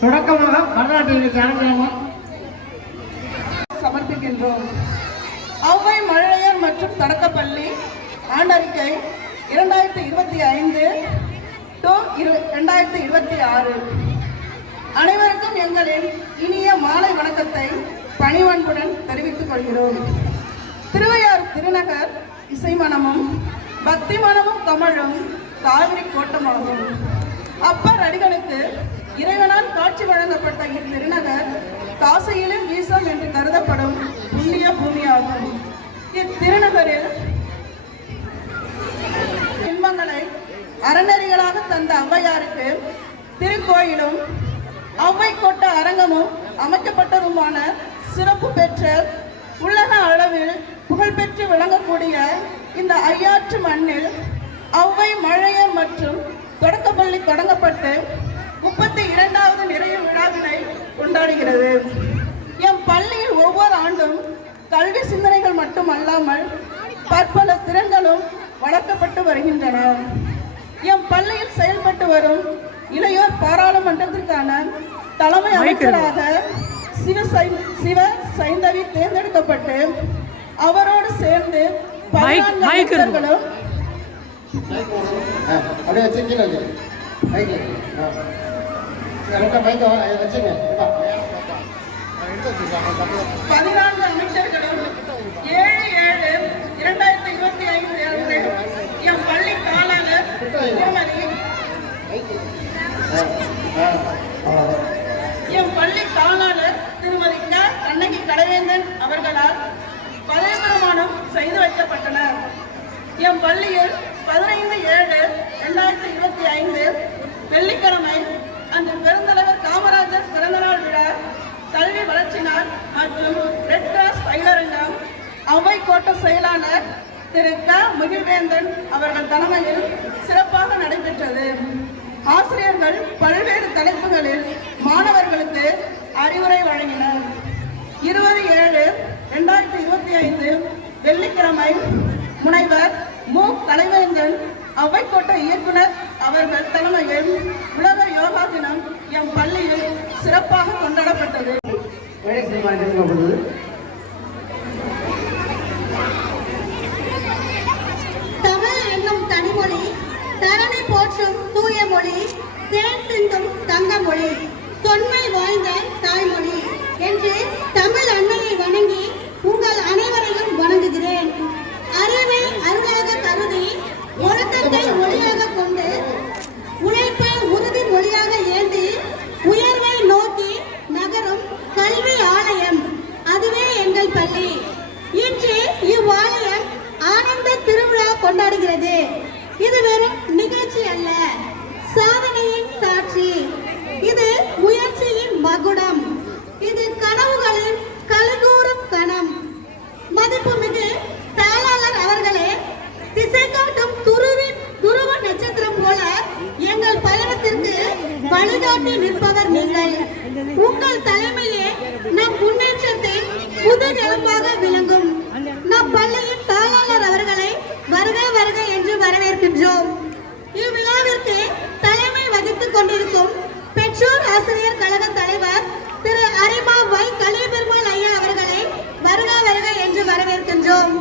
தொடக்கமாக பரதநாட்டியம் சமர்ப்பிக்கின்றோம். ஔவை மழலையர் மற்றும் தொடக்கப்பள்ளி ஆண்டறிக்கை 2025 to 2026. அனைவருக்கும் எங்களின் இனிய மாலை வணக்கத்தை பணிவன்புடன் தெரிவித்துக் கொள்கிறோம். திருவையாறு திருநகர் இசைமனமும் பக்தி மனமும் கமழும் காவிரி கோட்டமாகும். அப்பர் அடிகளுக்கு இறைவனால் காட்சி வழங்கப்பட்ட இத்திருநகர் காசியிலும் வீசம் என்று கருதப்படும் புண்ணிய பூமியாகும். இத்திருநகரில் இன்பங்களை அறநெறிகளாக தந்த ஔவையாருக்கு திருக்கோயிலும் ஔவை கோட்ட அரங்கமும் அமைக்கப்பட்டதுமான சிறப்பு பெற்ற உலக அளவில் புகழ்பெற்று விளங்கக்கூடிய இந்த ஐயாற்று மண்ணில் ஔவை மழலையர் மற்றும் தொடக்கப்பள்ளி தொடங்கப்பட்டு 32வது நிறைவு விழாவினை கொண்டாடுகிறது. எம் பள்ளியில் ஒவ்வொரு ஆண்டும் கல்வி சிந்தனைகள் மட்டுமல்லாமல் பற்பல திறன்களும் வளர்க்கப்பட்டு வருகின்றன. எம் பள்ளியில் செயல்பட்டு வரும் இளையோர் பாராளுமன்றத்திற்கான தலைமை அமைச்சராக சிவ சைந்தவி தேர்ந்தெடுக்கப்பட்டு அவரோடு சேர்ந்து 14 அமைச்சர்களும் அமைச்சர்களும் 7/7/2025 அன்று எம் பள்ளி காலாளர் திருமதி எம் பள்ளி காலாளர் திருமதி க கண்ணகி கடவேந்தன் அவர்களால் பதவி பிரமாணம் செய்து வைக்கப்பட்டனர். எம் பள்ளியில் 15/7/2025 வெள்ளிக்கிழமை அன்று பெருந்தலைவர் காமராஜர் பிறந்தநாள் விழா, கல்வி வளர்ச்சி நாள் மற்றும் ரெட் கிராஸ் பயிலரங்கம் ஔவை கோட்ட செயலாளர் திரு க முகில்வேந்தன் அவர்கள் தலைமையில் சிறப்பாக நடைபெற்றது. ஆசிரியர்கள் பல்வேறு தலைப்புகளில் மாணவர்களுக்கு அறிவுரை வழங்கினர். 20/7/2025 வெள்ளிக்கிழமை முனைவர் மு கலைவேந்தன் ஔவை கோட்ட இயக்குனர் அவர்கள் தலைமையில் உலக யோகா தினம் எம் பள்ளியில் சிறப்பாக கொண்டாடப்பட்டது. தமிழ் என்னும் தனிமொழி, தரணி போற்றும் தூய மொழி, தேன் சிந்தும் தங்க மொழி, தொன்மை வாய்ந்த தாய்மொழி என்று தமிழ் அன்னையை வணங்கி உங்கள் அனைவரையும் வணங்குகிறேன். அறிவை அருளாக கருதி ஒழுக்கத்தை ஒளியாக கொண்டு உழைப்பை உறுதி மொழியாக ஏந்தி உயர்வை நோக்கி நகரும் கல்வி ஆலயம், அதுவே எங்கள் பள்ளி. இன்று இவ்வாலயம் ஆனந்த திருவிழா கொண்டாடுகிறது. இது வெறும் நிகழ்ச்சி அல்ல, சாதனையின் சாட்சி. இது முயற்சியின் மகுடம். இது கனவுகளின் கலிகூறும் கணம். மதிப்புமிகு தாளாளர் அவர்களே, திசை காட்டும் துருவ நட்சத்திரம் போல எங்கள் பயணத்திற்கு வழிகாட்டி நிற்பவர் நீங்கள். உங்கள் தலைமையே நம் முன்னேற்றத்தை புதுகெலும்பாக விளங்கும். நம் பள்ளியின் தாளாளர் அவர்களை வருக வருக என்று வரவேற்கின்றோம். இவ்விழாவிற்கு தலைமை வகித்துக் கொண்டிருக்கும் பெற்றோர் ஆசிரியர் கழக தலைவர் திரு அரிமா வை கலியபெருமாள் ஐயா அவர்களை வருக வருக என்று வரவேற்கின்றோம்.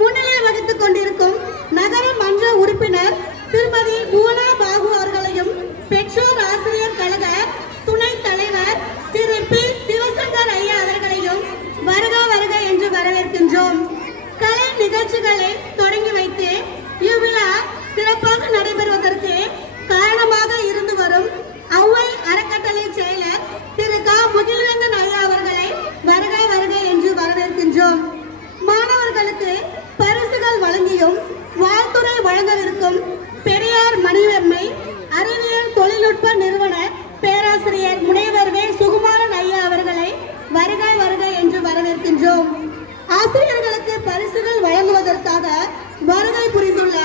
முன்னிலை வகித்துக் கொண்டிருக்கும் நகர மன்ற உறுப்பினர் திருமதி புவனா பாபு அவர்களையும் பெற்றோர் ஆசிரியர் கழக துணைத் தலைவர் திரு பி சிவசங்கர் ஐயா அவர்களையும் வருக வருக என்று வரவேற்கின்றோம். கலை நிகழ்ச்சிகளை தொடங்கி வைத்து இவ்விழா சிறப்பாக நடைபெறுவதற்கு காரணமாக இருந்து வரும் ஔவை அறக்கட்டளை செயலர் திரு க முகில்வேந்தன் ஐயா அவர்களை வருக வருக என்று வரவேற்கின்றோம். மாணவர்களுக்கு பரிசுகள் வழங்கியும் வாழ்த்துறை வழங்கவிருக்கும் பெரியார் மணிவர்மை அறிவியல் தொழில்நுட்ப நிறுவன பேராசிரியர் முனைவர் வே சுகுமாரன் ஐயா அவர்களை வருக வருக என்று வரவேற்கின்றோம். ஆசிரியர்களுக்கு பரிசுகள் வழங்குவதற்காக வருகை புரிந்துள்ள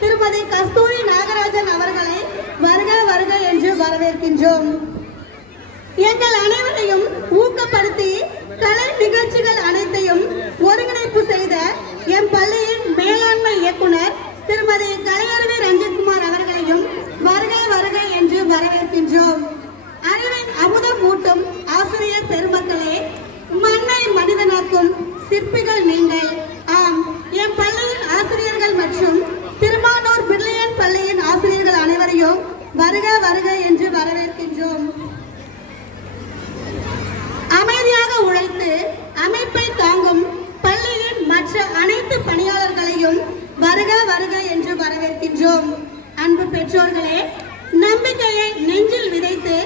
திருமதி கஸ்தூரி நாகராஜன் அவர்களை வருக வருக என்று வரவேற்கின்றோம். எங்கள் அனைவரையும் ஊக்கப்படுத்தி கலை நிகழ்ச்சிகள் அனைத்தையும் ஒருங்கிணைப்பு செய்த எம் பள்ளியின் மேலாண்மை இயக்குனர் திருமதி கலையரவி ரஞ்சித்குமார் அவர்களை அனைவரையும் வருக வருக என்று வரவேற்கின்றோம். அறிவின் அமுதம் ஊட்டும் ஆசிரியர் பெருமக்களே, மண்ணை மனிதனாக்கும் சிற்பிகள் நீங்கள். ஆம், என் பள்ளியின் ஆசிரியர்கள் மற்றும் திருமானூர் பிரில்லியன் பள்ளியின் ஆசிரியர்கள் அனைவரையும் வருக வருக என்று வரவேற்கின்றோம். அமைதியாக உழைத்து அமைப்பை தாங்கும் பள்ளியின் மற்ற அனைத்து பணியாளர்களையும் வருக வருக என்று வரவேற்கின்றோம். அன்பு பெற்றோர்களே, நம்பிக்கையை நெஞ்சில் விதைத்து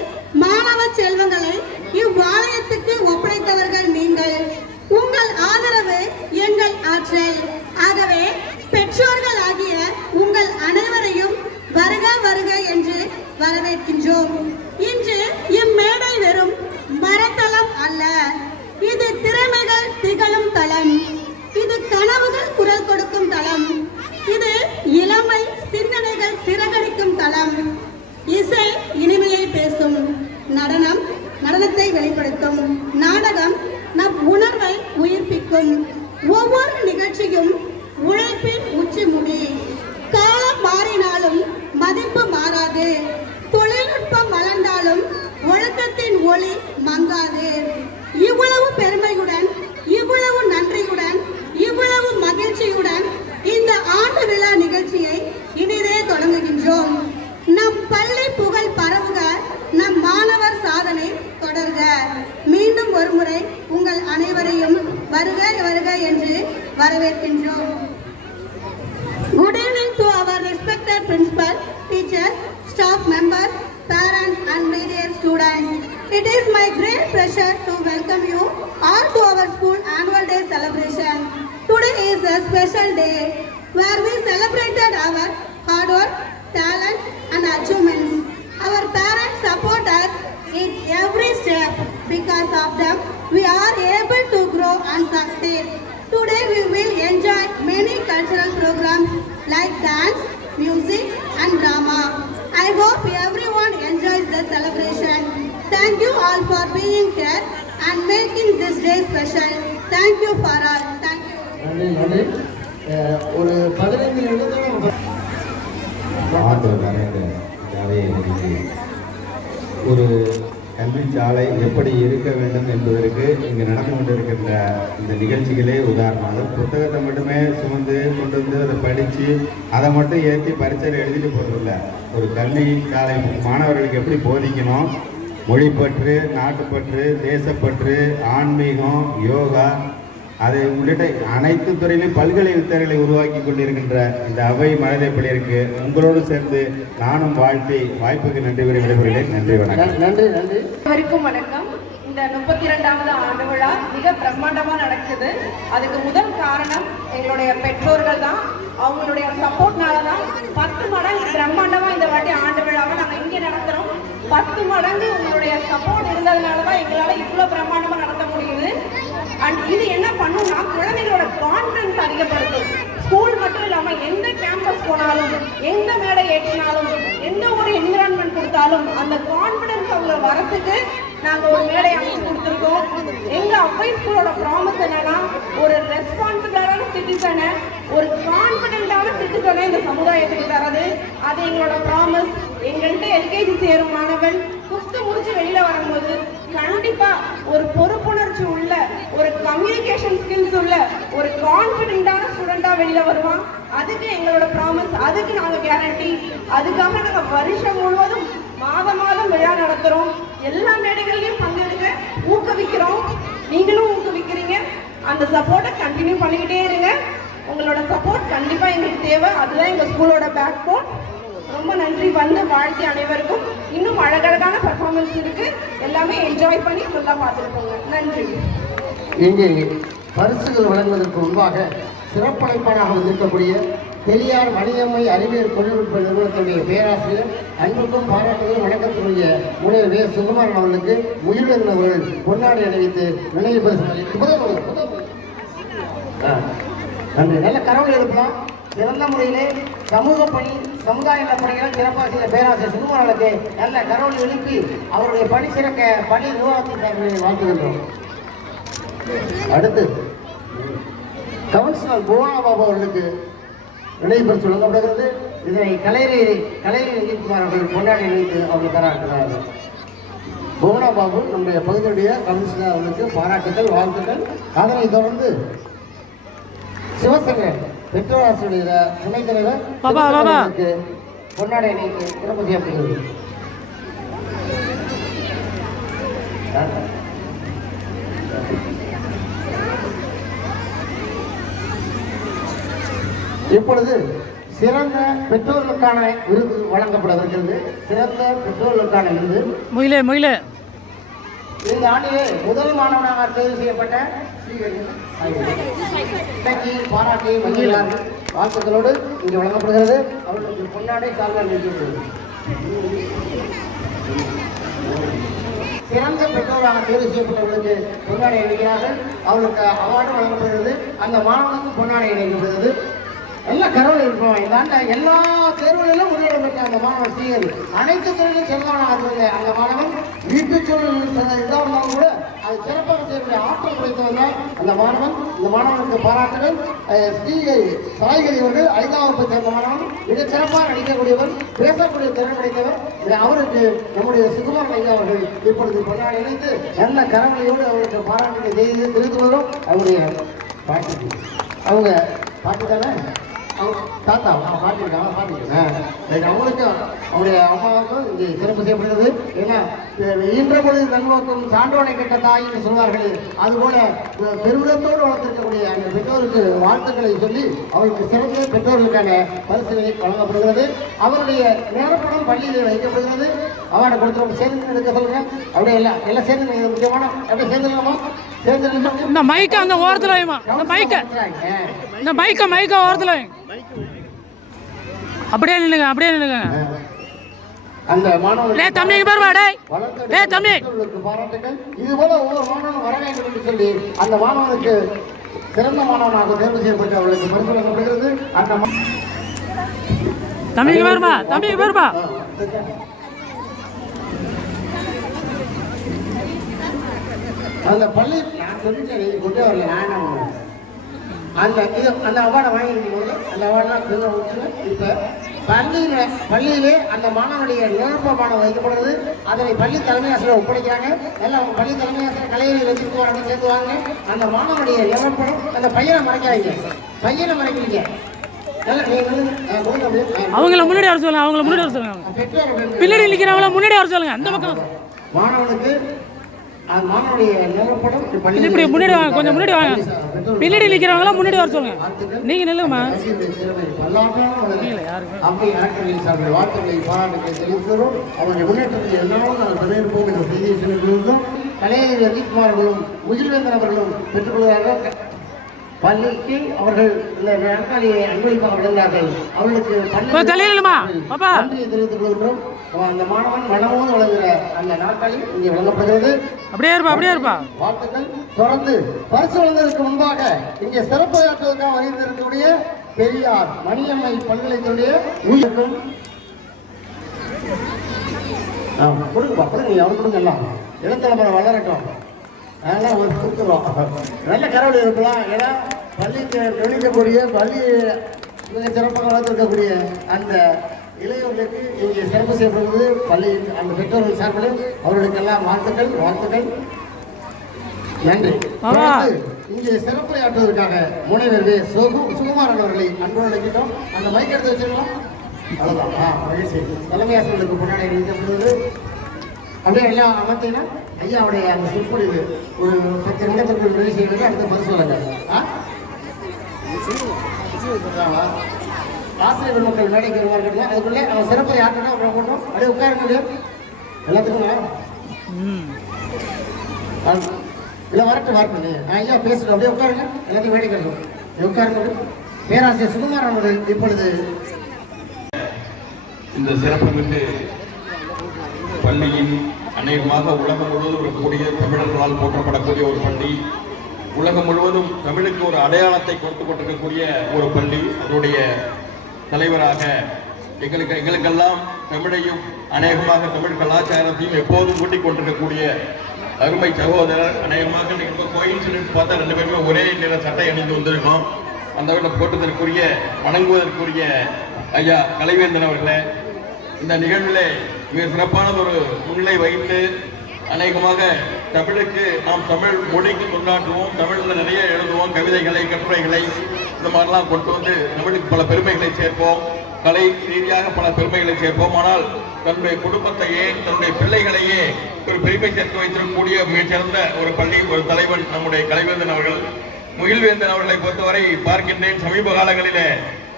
மாணவ செல்வங்களை இவ்வாலயத்துக்கு ஒப்படைத்தவர்கள் நீங்கள். உங்கள் ஆதரவு எங்கள் ஆற்றல். ஆகவே பெற்றோர்கள் ஆகிய உங்கள் அனைவரையும் வருக வருக என்று வரவேற்கின்றோம். இன்று இம்மேடை வெறும் மரத்தளம் அல்ல, இது திறமைகள் திகழும் தளம், இது கனவுகள் குரல் கொடுக்கும் தளம், இது இளமை சிந்தனைகள் சிறகடிக்கும் தளம். இசை இனிமையை பேசும், நடனம் நடனத்தை வெளிப்படுத்தும், நாடகம் நம் உணர்வை உயிர்ப்பிக்கும். ஒவ்வொரு நிகழ்ச்சியும் உழைப்பின் உச்சி முடி. காலம் மாறினாலும் மதிப்பு மாறாது, தொழில்நுட்பம் வளர்ந்தாலும் ஒழுக்கத்தின் ஒளி மங்காது. இவ்வளவு பெருமையுடன், இவ்வளவு நன்றியுடன், இவ்வளவு மகிழ்ச்சியுடன் இந்த ஆண்டு விழா நிகழ்ச்சியை இனிதே தொடங்குகின்றோம். நம் பள்ளி புகழ் பரவுக, நம் மாணவர் சாதனை தொடர்க. மீண்டும் ஒருமுறை உங்கள் அனைவரையும் வருக வருக என்று வரவேற்கின்றோம். Good evening to our respected principal, teachers, staff members, parents and media students. It is my great pleasure to welcome you all to our school annual day celebration. Today is a special day where we celebrated our hard work, talent and achievements. Our parents support us in every step. Because of them, we are able to grow and succeed. Today we will enjoy many cultural programs like dance, music and drama. I hope everyone enjoys the celebration. Thank you all for being here and making this day special. Thank you for all. Thank you. நன்றி. ஒரு 15 நிமிடம் ஒரு கல்வி சாலை எப்படி இருக்க வேண்டும் என்பதற்கு இங்கு நடந்து கொண்டிருக்கின்ற இந்த நிகழ்ச்சிகளே உதாரணம். புத்தகத்தை மட்டுமே சுமந்து கொண்டு வந்து அதை படித்து அதை மட்டும் ஏற்றி பரீட்சையில் எழுதிட்டு போகிறதில்ல. ஒரு கல்வி சாலை மாணவர்களுக்கு எப்படி போதிக்கணும், மொழிப்பற்று, நாட்டுப்பற்று, தேசப்பற்று, ஆன்மீகம், யோகா, அதை உள்ளிட்ட அனைத்து துறையிலும் பல்கலைக்கழகங்களை உருவாக்கி கொண்டிருக்கின்ற இந்த அவை மழலைப்பள்ளியிற்கு உங்களோடு சேர்ந்து நானும் வாழ்த்தி வாய்ப்புக்கு நன்றி கூறி விடைபெறுகிறேன். நன்றி, வணக்கம். நன்றி நன்றி. அனைவருக்கும் வணக்கம். இந்த 32வது ஆண்டு விழா மிக பிரம்மாண்டமா நடக்குது. அதுக்கு முதல் காரணம் எங்களுடைய பெற்றோர்கள் தான். அவங்களுடைய சப்போர்ட்னால தான் 10 மடங்கு பிரம்மாண்டமா இந்த வாட்டி ஆண்டு விழாவை நாங்கள் இங்கே நடத்துறோம். 10 மடங்கு உங்களுடைய சப்போர்ட் இருந்ததுனால தான் எங்களால் இவ்வளோ பிரம்மாண்டமா நடத்த முடியுது. அண்ட் இது என்ன பண்ணுன்னா, குழந்தைகளோட கான்ஃபிடன்ஸ் அதிகப்படுத்தும். ஸ்கூல் மட்டும் இல்லாமல் எந்த கேம்பஸ் போனாலும், எந்த மேடை ஏற்றினாலும், எந்த ஒரு என்விரான்மெண்ட் கொடுத்தாலும் அந்த கான்ஃபிடன்ஸ் அவங்க வரத்துக்கு நாங்கள் ஒரு மேடை அமைச்சு கொடுத்துருக்கோம். எங்கள் அவ்வை ஸ்கூலோட ப்ராமிஸ் என்னன்னா, ஒரு ரெஸ்பான்சிபிளான சிட்டிசனை, ஒரு கான்ஃபிடென்ட்டான சிட்டிசனை இந்த சமுதாயத்துக்கு தரது. அது எங்களோட ப்ராமிஸ். எங்கள்கிட்ட எல்கேஜி சேரும் மாணவன் 5th முடிச்சு வெளியில வரும்போது கண்டிப்பா ஒரு பொறுப்புணர்ச்சி உள்ள, ஒரு கம்யூனிகேஷன் ஸ்கில்ஸ் உள்ள, ஒரு கான்ஃபிடென்ட்டான ஸ்டூடெண்டா வெளியில வருவான். அதுக்கு எங்களோட ப்ராமிஸ், அதுக்கு நாங்கள் கேரண்டி. அதுக்காக நாங்கள் வருஷம் முழுவதும் மாதம் விழா நடத்துறோம். எல்லா மேடைகள்லையும் பங்கெடுக்க ஊக்குவிக்கிறோம். நீங்களும் ஊக்குவிக்கிறீங்க. அந்த சப்போர்ட்டை கண்டினியூ பண்ணிக்கிட்டே இருங்க. உங்களோட சப்போர்ட் கண்டிப்பா எங்களுக்கு தேவை. அதுதான் எங்க ஸ்கூலோட பேக் போன். ரொம்ப நன்றி. வந்து வாழ்த்தி அனைவருக்கும். இன்னும் அழகழகான பெர்ஃபார்மன்ஸ் இருக்கு. எல்லாமே என்ஜாய் பண்ணி ஃபுல்லா பார்த்துருக்கோங்க. நன்றி. இங்கே பரிசுகள் வழங்குவதற்கு முன்பாக சிறப்பழைப்பாளராக வந்திருக்கக்கூடிய பெரியார் மணியம்மை அறிவியல் தொழில்நுட்ப நிறுவனத்துடைய பேராசிரியர், அன்புக்கும் பாராட்டுகளும் வணக்கத்துடைய முனைவர் வே. சுகுமாரன் அவர்களுக்கு முயல்வன் அவர்கள் பொன்னாடை அணிவித்து நினைவு பரிசு நன்றி. நல்ல கரவல் எழுப்பலாம். சிறந்த முறையிலே சமூக பணி, சமுதாய பணிகளை சிறப்பாக செய்த பேராசிரியர் சுகுமாரனுக்கு நல்ல கரவல் எழுப்பி அவருடைய பணி சிறக்க பணி நிர்வாகத்தின் வாழ்த்துகின்றோம். அடுத்து கவுன்சிலர் புவனா பாபு அவர்களுக்கு நினைவு பரிசு வழங்கப்படுகிறது. இதனை கலைஞர் ரஞ்சித்குமார் அவர்கள் கொண்டாடி வைத்து அவர்கள் பாராட்டுகிறார்கள். புவனா பாபு நம்முடைய பகுதியுடைய கமிஷனர் அவர்களுக்கு பாராட்டுகள், வாழ்த்துக்கள். அதனைத் தொடர்ந்து சிவசங்கர் பெற்றோர் ஆசிரியர் துணைத் தலைவர் கொண்டாடி வைத்து சிறப்பு செய்யப்படுகிறது. இப்பொழுது சிறந்த பெற்றோர்களுக்கான விருது வழங்கப்படவிருக்கிறது. சிறந்த பெற்றோர்களுக்கான விருது இந்த ஆண்டிலே முதல் மாணவனாக தேர்வு செய்யப்பட்ட பாராட்டி மகிழ்ச்சி வாழ்த்துக்களோடு இங்கு வழங்கப்படுகிறது. அவர்களுக்கு பொன்னாடை சால்வால் நீக்கப்படுகிறது. சிறந்த பெற்றோராக தேர்வு செய்யப்பட்டவர்களுக்கு பொன்னாடை அளிக்கிறார்கள். அவர்களுக்கு அவார்டு வழங்கப்படுகிறது. அந்த மாணவனுக்கு பொன்னாடை அளிக்கப்படுகிறது. எல்லா கரவில் இருப்போம். இந்த ஆண்டு எல்லா தேர்வுகளிலும் முதலிடம் பெற்ற அந்த மாணவன் சீர் அனைத்து துறையிலும் சிறந்தவனாக இருந்தது. அந்த மாணவன் வீட்டு சூழல் இதாக இருந்தாலும் கூட அது சிறப்பாக செய்யக்கூடிய ஆற்றல் குறைத்தவர்கள் அந்த மாணவன். இந்த மாணவனுக்கு பாராட்டுகள். ஸ்ரீகை சாய்கரி அவர்கள் 5வது சேர்ந்த மாணவன், மிக சிறப்பாக நடிக்கக்கூடியவர், பேசக்கூடிய திறன் படைத்தவர். அவருக்கு நம்முடைய சுகுமார் ஐயா அவர்கள் இப்பொழுது கொண்டாடி இணைத்து நல்ல கரவலையோடு அவருக்கு பாராட்டுகளை செய்து தெரிவித்து வரும். அவருடைய பாட்டு அவங்க பாட்டு தானே தாத்தா பாட்டிருக்காங்க பாட்டிருக்கேன். அவங்களுக்கு அவருடைய அம்மாவுக்கும் இங்கே சிறப்பு செய்யப்படுகிறது. ஏன்னா ஈன்ற பொழுது நன்மோக்கும் சான்றோனை கெட்ட தாயின்னு சொல்வார்கள். அதுபோல பெருமிதத்தோடு வளர்த்திருக்கக்கூடிய அந்த பெற்றோருக்கு வாழ்த்துக்களை சொல்லி அவருக்கு சிறந்த பெற்றோர்களுக்கான பரிசுகளை வழங்கப்படுகிறது. அவருடைய நேரப்படம் பள்ளியில் வைக்கப்படுகிறது. அவார்டை கொடுத்து சேர்ந்து எடுக்க சொல்லுங்க. அப்படியே எல்லாம் சேர்ந்து முக்கியமான அப்படியே சேர்ந்துருக்கோமா? இந்த மைக்க அந்த ஓரத்துல இந்த மைக்க ஓரத்துல அப்படியே நில்லுங்க. அந்த மாணவர்கள் தம்பி தம்பி பாராட்டுகள். இது போல ஒவ்வொரு மாணவனும் வர வேண்டும் என்று சொல்லி அந்த மாணவனுக்கு சிறந்த மாணவனாக தேர்வு செய்யப்பட்டு அவர்களுக்கு பரிசு வழங்கப்படுகிறது. அந்த தம்பி வருமா அந்த பள்ளி நான் தெரிஞ்சு கொண்டே வரல. நான் அந்த அவார்டை வாங்கிக்கும் போது அந்த அவார்டெலாம் இப்போ பள்ளியிலே அந்த மாணவனுடைய நிரப்பமானம் வைக்கப்படுறது. அதனை பள்ளி தலைமை ஆசிரியர் ஒப்படைக்கிறாங்க. எல்லாம் பள்ளி தலைமை ஆசிரியர் கலையை வச்சுட்டு வரணும் சேர்த்துவாங்க. அந்த மாணவனுடைய நிரப்படம் அந்த பையனை மறைக்காதீங்க. அவங்கள முன்னாடி வர சொல்லுங்க. பின்னாடி நிற்கிறவங்கள முன்னாடி வர சொல்லுங்க. அந்த பக்கம் மாணவனுக்கு மாணவனுடைய நிலப்படம் இப்படி முன்னாடி வாங்க, கொஞ்சம் முன்னாடி வாங்க. பின்னாடி நிற்கிறவங்களாம் முன்னாடி வர சொல்லுங்க. நீங்க நில்லுங்கம்மா. வாழ்த்துக்களை பாராட்டுகளை தெரிவிக்கிறோம். அவருடைய முன்னேற்றத்தை எல்லாரும் நாங்கள் தலையிருப்போம் என்ற செய்தியை சொல்லியிருந்தோம். கலைஞர் ரஞ்சித்குமார் அவர்களும் முகில்வேந்தன் அவர்களும் பெற்றுக்கொள்கிறார்கள். பள்ளிக்கு அவர்கள் இந்த நாற்காலியை அன்பளிப்பாக விழுந்தார்கள். அவர்களுக்கு நன்றியை தெரிவித்துக் கொள்கிறோம். அந்த மாணவன் மனமோடு வழங்குகிற அந்த நாற்காலி இங்கே வழங்கப்படுகிறது. அப்படியே இருப்பா. வாழ்த்துக்கள். தொடர்ந்து பரிசு வழங்குவதற்கு முன்பாக இங்கே சிறப்புரையாற்றுவதற்காக வருகின்றக்கூடிய பெரியார் மணியம்மை பல்கலைக்கழகத்துடைய ஊழியர்களும் கொடுங்கப்பா கொடுங்க. அவர் கொடுங்க. எல்லாம் இளத்தலைமுறை வளரட்டும். அதெல்லாம் ஒரு கொடுத்துருவோம். நல்ல கரவல் இருக்கலாம். ஏன்னா பள்ளிக்கு கவனிக்கக்கூடிய பள்ளியை மிக சிறப்பாக வளர்த்திருக்கக்கூடிய அந்த இளைஞர்களுக்கு இங்கே சிறப்பு செய்யப்படுவது பள்ளி அந்த பெற்றோர்கள் சார்பில் அவர்களுக்கெல்லாம் வாழ்த்துக்கள். நன்றி. இங்கே சிறப்புரையாற்றுவதற்காக முனைவர் சுகுமாரன் அவர்களை அன்போடு அழைக்கிட்டோம். அந்த மைக் எடுத்து வச்சிருக்கலாம். அவ்வளோதான். மகிழ்ச்சி. தலைமை ஆசிரியர்களுக்கு முன்னாடி நிறுத்தப்படுவது. அப்படியே எல்லாம் அமர்த்தினா ஐயாவுடைய அந்த சொற்பொழிவு ஒரு 10 நிமிடத்திற்கு வெளியே செய்வது. அடுத்த பரிசு வழங்க ஆசிரியர் பெருமக்கள் மேடைக்கு வருவார்கள். அதுக்குள்ளே அவன் சிறப்பை யாருன்னா போட்டோம். அப்படியே உட்கார முடியும் எல்லாத்துக்கும். இல்லை வரட்டும் நான் ஐயா பேசுகிறேன். அப்படியே உட்காருங்க. எல்லாத்தையும் மேடைக்கு வரணும். உட்காருங்க. பேராசிரியர் சுகுமாரன் அவர்கள் இப்பொழுது இந்த சிறப்புமிகு பள்ளியின் அநேகமாக உலகம் முழுவதும் இருக்கக்கூடிய தமிழர்களால் போற்றப்படக்கூடிய ஒரு பள்ளி, உலகம் முழுவதும் தமிழுக்கு ஒரு அடையாளத்தை கொடுத்து கொண்டிருக்கக்கூடிய ஒரு பள்ளி. அதனுடைய தலைவராக எங்களுக்கெல்லாம் தமிழையும் அநேகமாக தமிழ் கலாச்சாரத்தையும் எப்போதும் ஊட்டிக் கொண்டிருக்கக்கூடிய அருமை சகோதரர். அநேகமாக இப்போ கோயின்சிடென்ட் பார்த்தா 2 பேருமே ஒரே நிற சட்டை அணிந்து வந்திருக்கோம். அந்த வகையில் போட்டதற்குரிய வணங்குவதற்குரிய ஐயா கலைவேந்தன் அவர்களே, இந்த நிகழ்விலே மிக சிறப்பானதொரு முன்னிலை வகித்து அநேகமாக தமிழுக்கு நாம் தமிழ் மொழிக்கு கொண்டாடுவோம், தமிழில் நிறைய எழுதுவோம், கவிதைகளை கட்டுரைகளை இந்த மாதிரிலாம் கொண்டு வந்து தமிழுக்கு பல பெருமைகளை சேர்ப்போம், கலை ரீதியாக பல பெருமைகளை சேர்ப்போம். ஆனால் தன்னுடைய குடும்பத்தையே தன்னுடைய பிள்ளைகளையே ஒரு பெருமை சேர்த்து வைத்திருக்கக்கூடிய மிகச்சிறந்த ஒரு பள்ளி, ஒரு தலைவன் நம்முடைய கலைவேந்தன் அவர்கள். முகில்வேந்தன் அவர்களை பொறுத்தவரை பார்க்கின்றேன், சமீப காலங்களிலே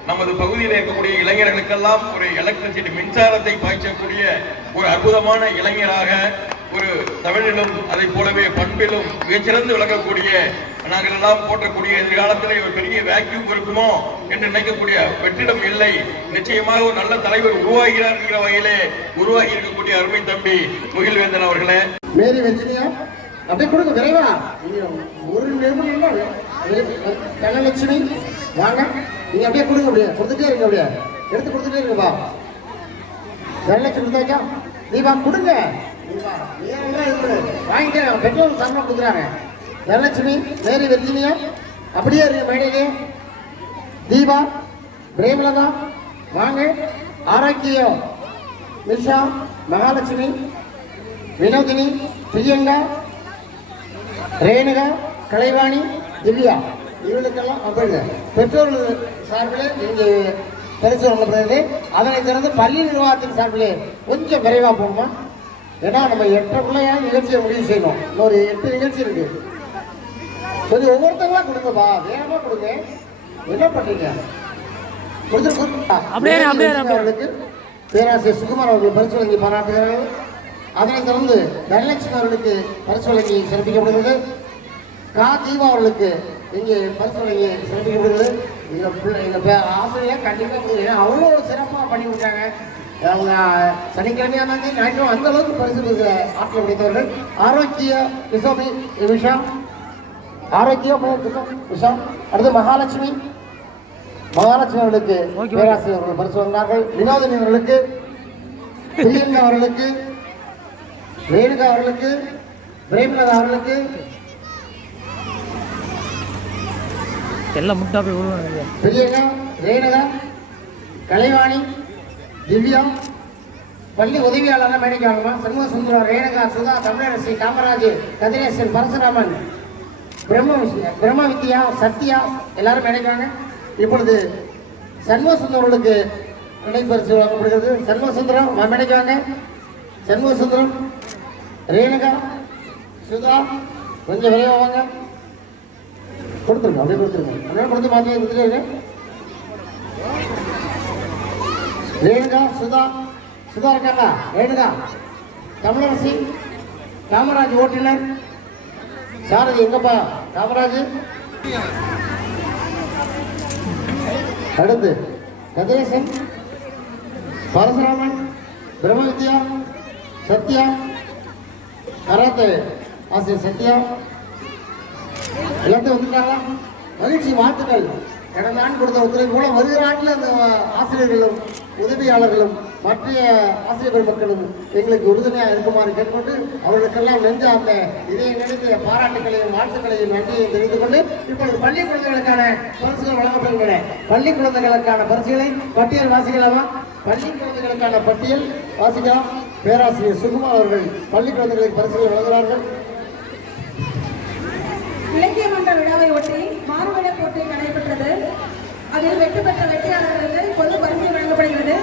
நமது பகுதியில் இருக்கக்கூடிய இளைஞர்களுக்கெல்லாம் ஒரு எலக்ட்ரிசிட்டி மின்சாரத்தை பாய்ச்சக்கூடிய ஒரு அற்புதமான இளைஞராக, ஒரு தமிழிலும் அதை போலவே பண்பிலும் மிகச்சிறந்து விளக்கக்கூடிய, நாங்கள் எல்லாம் போற்றக்கூடிய எதிர்காலத்திலே ஒரு பெரிய வேக்யூம் இருக்குமோ என்று நினைக்கக்கூடிய வெற்றிடம் இல்லை. நிச்சயமாக ஒரு நல்ல தலைவர் உருவாகிறார் என்கிற வகையிலே உருவாகி இருக்கக்கூடிய அருமை தம்பி முகில்வேந்தன் அவர்களே. மேரி வெர்ஜினியா அப்படியே கொடுங்க விரைவா. ஒரு நிமிடம் தனலட்சுமி வாங்க, நீங்க அப்படியே கொடுங்க, அப்படியே கொடுத்துட்டே இருங்க, அப்படியே எடுத்து கொடுத்துட்டே இருங்கப்பா. தனலட்சுமி கொடுத்தாச்சா? தீபா கொடுங்க, வாங்கிட்டே பெட்ரோல் சம்பளம் கொடுக்குறாங்க. தனலட்சுமி, மேரி வெர்ஜினியா அப்படியே இருங்க மேடையிலே. தீபா, பிரேமலதா வாங்க. ஆரோக்கியம், நிஷா, மகாலட்சுமி, வினோதினி, பிரியங்கா, ரேணுகா, கலைவாணி, திவ்யா இவர்களுக்கெல்லாம் அப்படிங்க பெற்றோர்கள் சார்பிலே இங்கே பரிசு வழங்கப்படுகிறது. அதனைத் தொடர்ந்து பள்ளி நிர்வாகத்தின் சார்பிலே கொஞ்சம் விரைவாக போகணுமா, ஏன்னா நம்ம 8:30 நிகழ்ச்சியை முடிவு செய்யணும். இன்னொரு 8 நிகழ்ச்சி இருக்கு. கொஞ்சம் ஒவ்வொருத்தவங்களா கொடுங்கப்பா, வேகமாக கொடுங்க. என்ன பண்றீங்க? அவர்களுக்கு பேராசிரியர் சுகுமார் அவர்கள் பரிசு வழங்கி பாராட்டுகிறார்கள். அதனைத் தொடர்ந்து தனலட்சுமி அவர்களுக்கு பரிசு வழங்கி சிறப்பிக்கப்படுகிறது. கா தீபா அவர்களுக்கு இங்கே பரிசு வழங்கி சிறப்பிக்கப்படுகிறது. எங்கள் ஆசிரியர் கண்டிப்பாக அவ்வளோ சிறப்பாக பண்ணி கொடுத்தாங்க. அவங்க சனிக்கிழமையாக இருந்தாங்க, ஞாயிற்றுக்கிழமை அந்த அளவுக்கு பரிசு கொடுக்குற ஆற்றல் கிடைத்தவர்கள். ஆரோக்கிய விசோமி விஷா, ஆரோக்கியம் விஷா. அடுத்து மகாலட்சுமி, மகாலட்சுமி அவர்களுக்கு பேராசிரியர் அவர்கள் பரிசு வழங்கினார்கள். வினோதினி அவர்களுக்கு, பிரியங்கா அவர்களுக்கு, ரேணுகா அவர்களுக்கு, பிரேமலதா அவர்களுக்கு, எல்லாம் முட்டா போய் பிரியங்கா, ரேணுகா, கலைவாணி, திவ்யா, பள்ளி உதவியாளர் மேடைக்காரமா, சண்முக சுந்தரம், ரேணுகா, சுதா, தமிழரசி, காமராஜ், கதிரேசன், பரசுராமன், பிரம்ம வித்யா, சத்யா எல்லாரும் மேடைக்காங்க. இப்பொழுது சண்முக சுந்தரர்களுக்கு நினைப்பரிசு வழங்கப்படுகிறது. சண்முக சுந்தரம் மேடைக்காங்க. சண்முக சுந்தரம், ரேணுகா, சுதா கொஞ்சம் விரைவாக வாங்க. கொடுத்துருங்க, அப்படியே கொடுத்துருங்க, அப்படியே கொடுத்து பார்த்து கொடுத்துருங்க. ரேணுகா, சுதா, சுதா இருக்காங்களா? ரேணுகா, தமிழரசி, காமராஜ் ஓட்டுநர், சாரதி எங்கப்பா? காமராஜ். அடுத்து கதிரேசன், பரசுராமன், பிரம்மவித்யா, சத்யா, கராத்தே ஆசிரியர் சத்யா எல்லாத்தையும் வந்துட்டாங்களா? மகிழ்ச்சி, வாழ்த்துக்கள். கடந்த ஆண்டு கொடுத்த ஒத்துழைப்பு போல வருகிற ஆண்டில் அந்த ஆசிரியர்களும் உதவியாளர்களும் மற்ற ஆசிரியர் பெருமக்களும் எங்களுக்கு உறுதுணையாக இருக்குமாறு கேட்டுக்கொண்டு அவர்களுக்கெல்லாம் நெஞ்ச அந்த இதய நினைத்த பாராட்டுகளையும் வாழ்த்துக்களையும் நன்றியை தெரிந்து கொண்டு இப்பொழுது பள்ளி குழந்தைகளுக்கான பரிசுகள் வழங்கப்படுகின்றன. பள்ளி குழந்தைகளுக்கான பரிசுகளை பட்டியல் வாசிக்கலாமா? பள்ளி குழந்தைகளுக்கான பட்டியல் வாசிக்கலாம். பேராசிரியர் சுகுமார் அவர்கள் பள்ளி குழந்தைகளுக்கு பரிசுகளை வழங்குகிறார்கள். இலக்கிய மன்ற விழாவை ஒட்டி மாறுவேட போட்டி நடைபெற்றது. அதில் வெற்றி பெற்ற வெற்றியாளர்களுக்கு பொது பரிசு வழங்கப்படுகிறது.